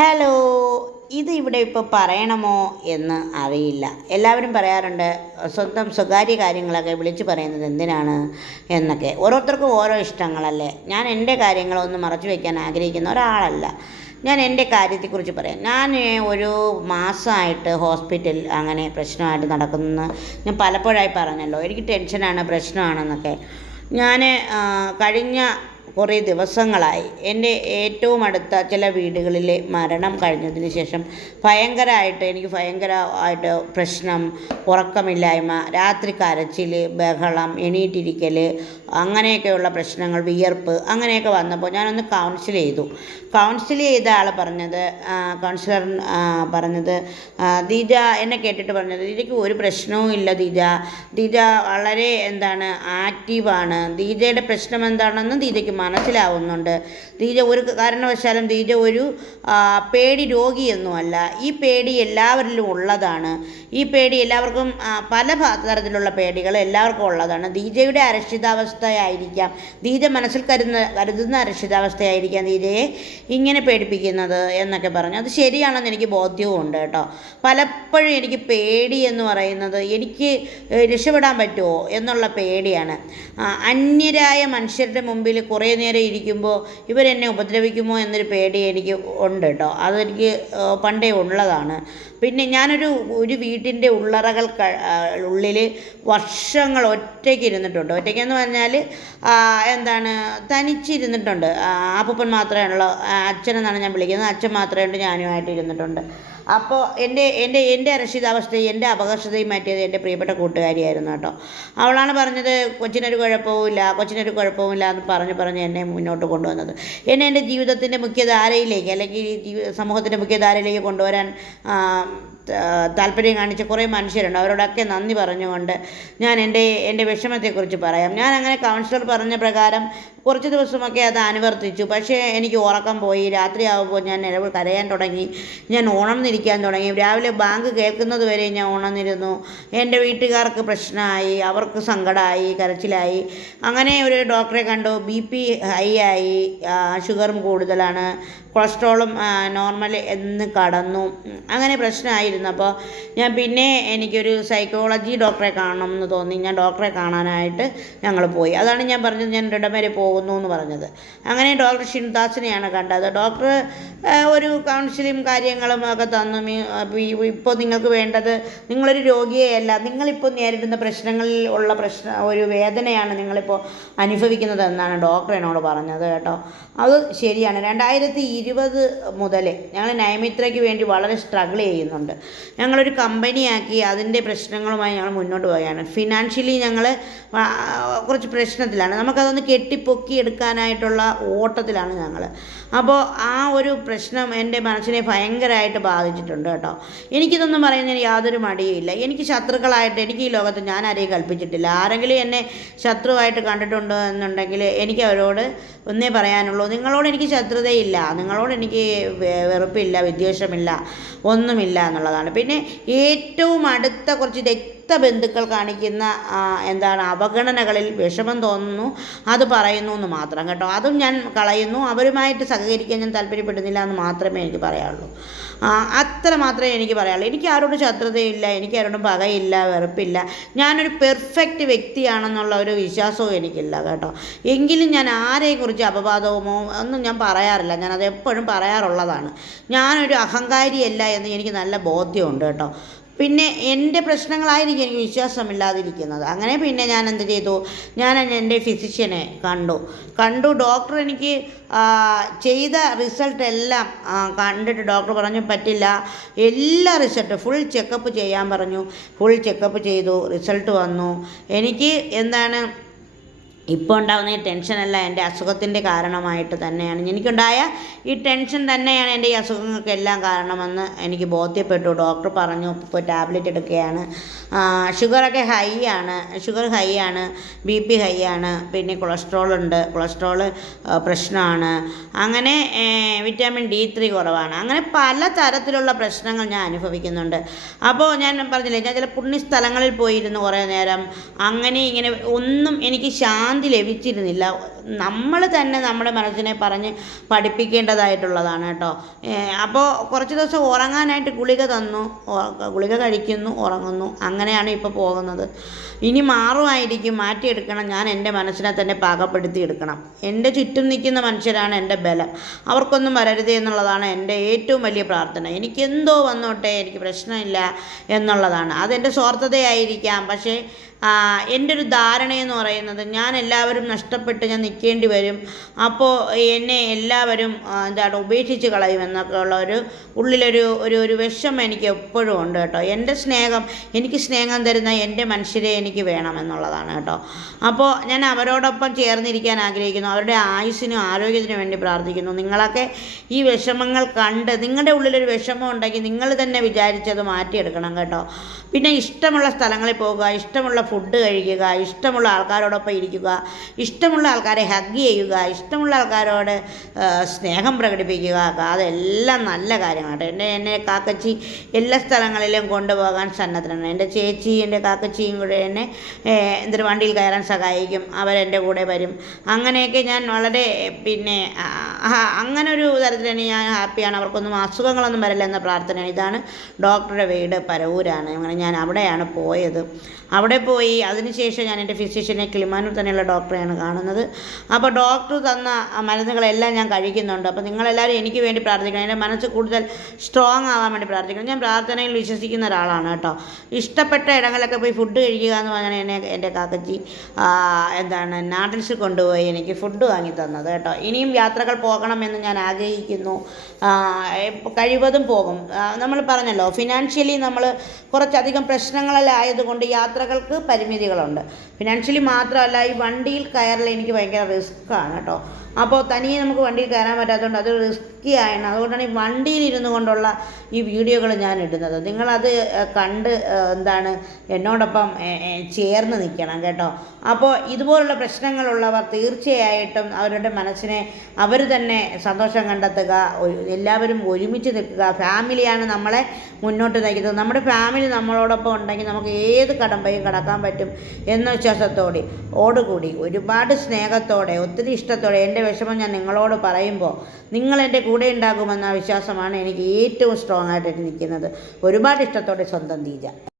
Hello. ഇത് ഇവിടെ ഇപ്പോൾ പറയണമോ എന്ന് അറിയില്ല. എല്ലാവരും പറയാറുണ്ട് സ്വന്തം സ്വകാര്യ കാര്യങ്ങളൊക്കെ വിളിച്ച് പറയുന്നത് എന്തിനാണ് എന്നൊക്കെ. ഓരോരുത്തർക്കും ഓരോ ഇഷ്ടങ്ങളല്ലേ. ഞാൻ എൻ്റെ കാര്യങ്ങളൊന്നും മറച്ചു വയ്ക്കാൻ ആഗ്രഹിക്കുന്ന ഒരാളല്ല. ഞാൻ എൻ്റെ കാര്യത്തെക്കുറിച്ച് പറയാം. ഞാൻ ഒരു മാസമായിട്ട് ഹോസ്പിറ്റൽ അങ്ങനെ പ്രശ്നമായിട്ട് നടക്കുന്നു. ഞാൻ പലപ്പോഴായി പറഞ്ഞല്ലോ, എനിക്ക് ടെൻഷനാണ്, പ്രശ്നമാണെന്നൊക്കെ. ഞാൻ കഴിഞ്ഞ കുറേ ദിവസങ്ങളായി എൻ്റെ ഏറ്റവും അടുത്ത ചില വീടുകളിലെ മരണം കഴിഞ്ഞതിന് ശേഷം എനിക്ക് ഭയങ്കരമായിട്ട് പ്രശ്നം, ഉറക്കമില്ലായ്മ, രാത്രി കരച്ചിൽ, ബഹളം, എണീറ്റിരിക്കൽ, അങ്ങനെയൊക്കെയുള്ള പ്രശ്നങ്ങൾ, വിയർപ്പ്, അങ്ങനെയൊക്കെ വന്നപ്പോൾ ഞാനൊന്ന് കൗൺസിൽ ചെയ്ത ആൾ പറഞ്ഞത്, കൗൺസിലർ പറഞ്ഞത്, ദീജ എന്നെ കേട്ടിട്ട് പറഞ്ഞത്, ദീജയ്ക്ക് ഒരു പ്രശ്നവും ഇല്ല ദീജ വളരെ ആക്റ്റീവാണ്. ദീജയുടെ പ്രശ്നം എന്താണെന്ന് ദീജയ്ക്ക് മനസ്സിലാവുന്നുണ്ട്. ദീജ ഒരു കാരണവശാലും ദീജ ഒരു പേടി രോഗിയൊന്നുമല്ല. ഈ പേടി എല്ലാവരിലും ഉള്ളതാണ്. ഈ പേടി എല്ലാവർക്കും പല തരത്തിലുള്ള പേടികൾ എല്ലാവർക്കും ഉള്ളതാണ്. ദീജയുടെ അരക്ഷിതാവസ്ഥയായിരിക്കാം, ദീജ മനസ്സിൽ കരുതുന്ന അരക്ഷിതാവസ്ഥയായിരിക്കാം ദീജയെ ഇങ്ങനെ പേടിപ്പിക്കുന്നത് എന്നൊക്കെ പറഞ്ഞു. അത് ശരിയാണെന്ന് എനിക്ക് ബോധ്യവും ഉണ്ട് കേട്ടോ. പലപ്പോഴും എനിക്ക് പേടി എന്ന് പറയുന്നത് എനിക്ക് രക്ഷപ്പെടാൻ പറ്റുമോ എന്നുള്ള പേടിയാണ്. അന്യരായ മനുഷ്യരുടെ മുമ്പിൽ കുറേ നേരം ഇരിക്കുമ്പോൾ ഇവരെന്നെ ഉപദ്രവിക്കുമോ എന്നൊരു പേടി എനിക്ക് ഉണ്ട് കേട്ടോ. അതെനിക്ക് പണ്ടേ ഉള്ളതാണ്. പിന്നെ ഞാനൊരു വീട്ടിൻ്റെ ഉള്ളിൽ വർഷങ്ങൾ ഒറ്റയ്ക്ക് ഇരുന്നിട്ടുണ്ട്. ഒറ്റയ്ക്കെന്ന് പറഞ്ഞാൽ തനിച്ചിരുന്നിട്ടുണ്ട്. അപ്പൂപ്പൻ മാത്രമേ ഉള്ളൂ, അച്ഛനെന്നാണ് ഞാൻ വിളിക്കുന്നത്. അച്ഛൻ മാത്രമേ ഉണ്ട്, ഞാനുമായിട്ട് ഇരുന്നിട്ടുണ്ട്. അപ്പോൾ എൻ്റെ അരക്ഷിതാവസ്ഥയും എൻ്റെ അപകർഷതയും മാറ്റിയത് എൻ്റെ പ്രിയപ്പെട്ട കൂട്ടുകാരിയായിരുന്നു കേട്ടോ. അവളാണ് പറഞ്ഞത് കൊച്ചിനൊരു കുഴപ്പവുമില്ല എന്ന് പറഞ്ഞ് എന്നെ മുന്നോട്ട് കൊണ്ടുവന്നത്. എൻ്റെ ജീവിതത്തിൻ്റെ മുഖ്യധാരയിലേക്ക്, അല്ലെങ്കിൽ സമൂഹത്തിൻ്റെ മുഖ്യധാരയിലേക്ക് കൊണ്ടുവരാൻ താല്പര്യം കാണിച്ച കുറേ മനുഷ്യരുണ്ട്. അവരോടൊക്കെ നന്ദി പറഞ്ഞുകൊണ്ട് ഞാൻ എൻ്റെ വിഷമത്തെക്കുറിച്ച് പറയാം. ഞാൻ അങ്ങനെ കൗൺസിലർ പറഞ്ഞ പ്രകാരം കുറച്ച് ദിവസമൊക്കെ അത് അനുവർത്തിച്ചു. പക്ഷേ എനിക്ക് ഉറക്കം പോയി. രാത്രിയാകുമ്പോൾ ഞാൻ കരയാൻ തുടങ്ങി, ഞാൻ ഉണർന്നിരിക്കാൻ തുടങ്ങി. രാവിലെ ബാങ്ക് കേൾക്കുന്നത് വരെ ഞാൻ ഉണർന്നിരുന്നു. എൻ്റെ വീട്ടുകാർക്ക് പ്രശ്നമായി, അവർക്ക് സങ്കടമായി, കരച്ചിലായി. അങ്ങനെ ഒരു ഡോക്ടറെ കണ്ടു. BP ഹൈ ആയി, ഷുഗറും കൂടുതലാണ്, കൊളസ്ട്രോളും നോർമൽ എന്ന് കടന്നു. അങ്ങനെ പ്രശ്നമായിരുന്നപ്പോൾ എനിക്കൊരു സൈക്കോളജി ഡോക്ടറെ കാണണം എന്ന് തോന്നി. ഞാൻ ഡോക്ടറെ കാണാനായിട്ട് ഞങ്ങൾ പോയി. അതാണ് ഞാൻ പറഞ്ഞത്, ഞാൻ ഇടം വരെ പോകുന്നു എന്ന് പറഞ്ഞത്. അങ്ങനെ ഡോക്ടർ ഷിൻദാസിനെയാണ് കണ്ടത്. ഡോക്ടർ ഒരു കൗൺസിലിംഗ് കാര്യങ്ങളും ഒക്കെ തന്നു. ഇപ്പോൾ നിങ്ങൾക്ക് വേണ്ടത് നിങ്ങളൊരു രോഗിയെയല്ല, നിങ്ങളിപ്പോൾ നേരിടുന്ന പ്രശ്നങ്ങളിൽ ഉള്ള ഒരു വേദനയാണ് നിങ്ങളിപ്പോൾ അനുഭവിക്കുന്നത് എന്നാണ് ഡോക്ടർ എന്നോട് പറഞ്ഞത് കേട്ടോ. അത് ശരിയാണ്. 2020 മുതൽ ഞങ്ങൾ നയമിത്രയ്ക്ക് വേണ്ടി വളരെ സ്ട്രഗിൾ ചെയ്യുന്നുണ്ട്. ഞങ്ങളൊരു കമ്പനിയാക്കി അതിൻ്റെ പ്രശ്നങ്ങളുമായി ഞങ്ങൾ മുന്നോട്ട് പോവുകയാണ്. ഫിനാൻഷ്യലി ഞങ്ങൾ കുറച്ച് പ്രശ്നത്തിലാണ്. നമുക്കതൊന്ന് കെട്ടിപ്പൊക്കി എടുക്കാനായിട്ടുള്ള ഓട്ടത്തിലാണ് ഞങ്ങൾ. അപ്പോൾ ആ ഒരു പ്രശ്നം എൻ്റെ മനസ്സിനെ ഭയങ്കരമായിട്ട് ബാധിച്ചിട്ടുണ്ട് കേട്ടോ. എനിക്കിതൊന്നും പറയുന്നതിന് യാതൊരു മടിയുമില്ല. എനിക്ക് ശത്രുക്കളായിട്ട് എനിക്ക് ഈ ലോകത്ത് ഞാൻ ആരെയും കൽപ്പിച്ചിട്ടില്ല. ആരെങ്കിലും എന്നെ ശത്രുവായിട്ട് കണ്ടിട്ടുണ്ടോ എന്നുണ്ടെങ്കിൽ എനിക്ക് അവരോട് ഒന്നേ പറയാനുള്ളൂ, നിങ്ങളോട് എനിക്ക് ശത്രുതയില്ല, നിങ്ങളോട് എനിക്ക് വെറുപ്പില്ല, വിദ്വേഷമില്ല, ഒന്നുമില്ല എന്നുള്ളതാണ്. പിന്നെ ഏറ്റവും അടുത്ത കുറച്ച് ബന്ധുക്കൾ കാണിക്കുന്ന അവഗണനകളിൽ വിഷമം തോന്നുന്നു, അത് പറയുന്നു എന്ന് മാത്രം കേട്ടോ. അതും ഞാൻ കളയുന്നു. അവരുമായിട്ട് സഹകരിക്കാൻ ഞാൻ താല്പര്യപ്പെടുന്നില്ല എന്ന് മാത്രമേ എനിക്ക് പറയാനുള്ളൂ. അത്ര മാത്രമേ എനിക്ക് പറയാനുള്ളൂ. എനിക്ക് ആരോടും ശത്രുതയില്ല, എനിക്ക് ആരോടും പകയില്ല, വെറുപ്പില്ല. ഞാനൊരു പെർഫെക്റ്റ് വ്യക്തിയാണെന്നുള്ള ഒരു വിശ്വാസവും എനിക്കില്ല കേട്ടോ. എങ്കിലും ഞാൻ ആരെക്കുറിച്ച് അപവാദവുമോ ഒന്നും ഞാൻ പറയാറില്ല. ഞാനത് എപ്പോഴും പറയാറുള്ളതാണ്. ഞാനൊരു അഹങ്കാരിയല്ല എന്ന് എനിക്ക് നല്ല ബോധ്യമുണ്ട് കേട്ടോ. പിന്നെ എൻ്റെ പ്രശ്നങ്ങളായിരിക്കും എനിക്ക് വിശ്വാസമില്ലാതിരിക്കുന്നത്. അങ്ങനെ പിന്നെ ഞാൻ എന്ത് ചെയ്തു, ഞാൻ എൻ്റെ ഫിസിഷ്യനെ കണ്ടു. ഡോക്ടർ എനിക്ക് ചെയ്ത റിസൾട്ട് എല്ലാം കണ്ടിട്ട് ഡോക്ടർ പറഞ്ഞു പറ്റില്ല, എല്ലാ റിസൾട്ടും ഫുൾ ചെക്കപ്പ് ചെയ്യാൻ പറഞ്ഞു. ഫുൾ ചെക്കപ്പ് ചെയ്തു, റിസൾട്ട് വന്നു. എനിക്ക് ഇപ്പോൾ ഉണ്ടാകുന്ന ഈ ടെൻഷനല്ല എൻ്റെ അസുഖത്തിൻ്റെ കാരണമായിട്ട് തന്നെയാണ്, എനിക്കുണ്ടായ ഈ ടെൻഷൻ തന്നെയാണ് എൻ്റെ ഈ അസുഖങ്ങൾക്കെല്ലാം കാരണമെന്ന് എനിക്ക് ബോധ്യപ്പെട്ടു. ഡോക്ടർ പറഞ്ഞു ഇപ്പോൾ ടാബ്ലറ്റ് എടുക്കുകയാണ്. ഷുഗർ ഹൈ ആണ്, BP ഹൈ ആണ്, പിന്നെ കൊളസ്ട്രോൾ പ്രശ്നമാണ്, അങ്ങനെ വിറ്റാമിൻ D3 കുറവാണ്. അങ്ങനെ പല തരത്തിലുള്ള പ്രശ്നങ്ങൾ ഞാൻ അനുഭവിക്കുന്നുണ്ട്. അപ്പോൾ ഞാൻ പറഞ്ഞില്ലേ, ഞാൻ ചില പുണ്യസ്ഥലങ്ങളിൽ പോയിരുന്നു കുറേ നേരം. അങ്ങനെ ഇങ്ങനെ ഒന്നും എനിക്ക് ശാന്തി ശാന്തി ലഭിച്ചിരുന്നില്ല. നമ്മൾ തന്നെ നമ്മുടെ മനസ്സിനെ പറഞ്ഞ് പഠിപ്പിക്കേണ്ടതായിട്ടുള്ളതാണ് കേട്ടോ. അപ്പോൾ കുറച്ച് ദിവസം ഉറങ്ങാനായിട്ട് ഗുളിക തന്നു, ഗുളിക കഴിക്കുന്നു, ഉറങ്ങുന്നു, അങ്ങനെയാണ് ഇപ്പോൾ പോകുന്നത്. ഇനി മാറുമായിരിക്കും, മാറ്റിയെടുക്കണം. ഞാൻ എൻ്റെ മനസ്സിനെ തന്നെ പാകപ്പെടുത്തി എടുക്കണം. എൻ്റെ ചുറ്റും നിൽക്കുന്ന മനുഷ്യരാണ് എൻ്റെ ബലം. അവർക്കൊന്നും വരരുതേ എന്നുള്ളതാണ് എൻ്റെ ഏറ്റവും വലിയ പ്രാർത്ഥന. എനിക്കെന്തോ വന്നോട്ടെ, എനിക്ക് പ്രശ്നമില്ല എന്നുള്ളതാണ്. അതെൻ്റെ സ്വാർത്ഥതയായിരിക്കാം. പക്ഷേ എൻ്റെ ഒരു ധാരണയെന്ന് പറയുന്നത്, ഞാൻ എല്ലാവരും നഷ്ടപ്പെട്ട് ഞാൻ നിൽക്കേണ്ടി വരും, അപ്പോൾ എന്നെ എല്ലാവരും എന്താണ് ഉപേക്ഷിച്ച് കളയും എന്നൊക്കെ ഉള്ള ഉള്ളിലൊരു ഒരു വിഷമം എനിക്ക് എപ്പോഴും ഉണ്ട് കേട്ടോ. എൻ്റെ സ്നേഹം, എനിക്ക് സ്നേഹം തരുന്ന എൻ്റെ മനുഷ്യരെ എനിക്ക് വേണം എന്നുള്ളതാണ് കേട്ടോ. അപ്പോൾ ഞാൻ അവരോടൊപ്പം ചേർന്നിരിക്കാൻ ആഗ്രഹിക്കുന്നു. അവരുടെ ആയുസ്സിനും ആരോഗ്യത്തിനും വേണ്ടി പ്രാർത്ഥിക്കുന്നു. നിങ്ങളൊക്കെ ഈ വിഷമങ്ങൾ കണ്ട്, നിങ്ങളുടെ ഉള്ളിലൊരു വിഷമം ഉണ്ടെങ്കിൽ നിങ്ങൾ തന്നെ വിചാരിച്ചത് മാറ്റിയെടുക്കണം കേട്ടോ. പിന്നെ ഇഷ്ടമുള്ള സ്ഥലങ്ങളിൽ പോകുക, ഇഷ്ടമുള്ള ഫുഡ് കഴിക്കുക, ഇഷ്ടമുള്ള ആൾക്കാരോടൊപ്പം ഇരിക്കുക, ഇഷ്ടമുള്ള ആൾക്കാരെ ഹഗ് ചെയ്യുക, ഇഷ്ടമുള്ള ആൾക്കാരോട് സ്നേഹം പ്രകടിപ്പിക്കുക. അതെല്ലാം നല്ല കാര്യമാണ്. എന്നെ കാക്കച്ചി എല്ലാ സ്ഥലങ്ങളിലും കൊണ്ടുപോകാൻ സന്നദ്ധനാണ്. എൻ്റെ ചേച്ചി, എൻ്റെ കാക്കച്ചിയും കൂടെ എന്നെ വണ്ടിയിൽ കയറാൻ സഹായിക്കും. അവരെൻ്റെ കൂടെ വരും. അങ്ങനെയൊക്കെ ഞാൻ വളരെ അങ്ങനെ ഒരു തരത്തിൽ ഞാൻ ഹാപ്പിയാണ്. അവർക്കൊന്നും അസുഖങ്ങളൊന്നും വരില്ല എന്ന പ്രാർത്ഥനയാണ്. ഇതാണ് ഡോക്ടറുടെ വീട്, പരവൂരാണ്. അങ്ങനെ ഞാൻ അവിടെയാണ് പോയത്. അവിടെ പോയി അതിനുശേഷം ഞാൻ എൻ്റെ ഫിസിഷ്യനെ കിളിമാനൂർ തന്നെയുള്ള ഡോക്ടറെയാണ് കാണുന്നത്. അപ്പോൾ ഡോക്ടർ തന്ന മരുന്നുകളെല്ലാം ഞാൻ കഴിക്കുന്നുണ്ട്. അപ്പോൾ നിങ്ങളെല്ലാവരും എനിക്ക് വേണ്ടി പ്രാർത്ഥിക്കണം. എൻ്റെ മനസ്സ് കൂടുതൽ സ്ട്രോങ് ആവാൻ വേണ്ടി പ്രാർത്ഥിക്കണം. ഞാൻ പ്രാർത്ഥനയിൽ വിശ്വസിക്കുന്ന ഒരാളാണ് കേട്ടോ. ഇഷ്ടപ്പെട്ട ഇടങ്ങളിലൊക്കെ പോയി ഫുഡ് കഴിക്കുക എന്ന് പറഞ്ഞാൽ എൻ്റെ കാക്കച്ചി നാട്ടിൽസ് കൊണ്ടുപോയി എനിക്ക് ഫുഡ് വാങ്ങി തന്നത് കേട്ടോ. ഇനിയും യാത്രകൾ പോകണമെന്ന് ഞാൻ ആഗ്രഹിക്കുന്നു. കഴിവതും പോകും. നമ്മൾ പറഞ്ഞല്ലോ, ഫിനാൻഷ്യലി നമ്മൾ കുറച്ചധികം പ്രശ്നങ്ങളെല്ലാം ആയതുകൊണ്ട് യാത്രകൾക്ക് പരിമിതികളുണ്ട്. ഫിനാൻഷ്യലി മാത്രമല്ല, ഈ വണ്ടിയിൽ കയറൽ എനിക്ക് ഭയങ്കര റിസ്ക്കാണ് കേട്ടോ. അപ്പോൾ തനിയെ നമുക്ക് വണ്ടിയിൽ കയറാൻ പറ്റാത്തതുകൊണ്ട് അത് റിസ്ക്കി ആണ്. അതുകൊണ്ടാണ് ഈ വണ്ടിയിലിരുന്നു കൊണ്ടുള്ള ഈ വീഡിയോകൾ ഞാൻ ഇടുന്നത്. നിങ്ങളത് കണ്ട് എന്നോടൊപ്പം ചേർന്ന് നിൽക്കണം കേട്ടോ. അപ്പോൾ ഇതുപോലുള്ള പ്രശ്നങ്ങളുള്ളവർ തീർച്ചയായിട്ടും അവരുടെ മനസ്സിനെ അവർ തന്നെ സന്തോഷം കണ്ടെത്തുക. എല്ലാവരും ഒരുമിച്ച് നിൽക്കുക. ഫാമിലിയാണ് നമ്മളെ മുന്നോട്ട് നയിക്കുന്നത്. നമ്മുടെ ഫാമിലി നമ്മളോടൊപ്പം ഉണ്ടെങ്കിൽ നമുക്ക് ഏത് കടമ്പയും കടക്കാൻ പറ്റും എന്ന വിശ്വാസത്തോടുകൂടി, ഒരുപാട് സ്നേഹത്തോടെ, ഒത്തിരി ഇഷ്ടത്തോടെ എൻ്റെ വിഷമം ഞാൻ നിങ്ങളോട് പറയുമ്പോൾ നിങ്ങൾ എൻ്റെ കൂടെ ഉണ്ടാകുമെന്ന വിശ്വാസമാണ് എനിക്ക് ഏറ്റവും സ്ട്രോങ് ആയിട്ട് നിൽക്കുന്നത്. ഒരുപാട് ഇഷ്ടത്തോടെ, സ്വന്തം ദീജ.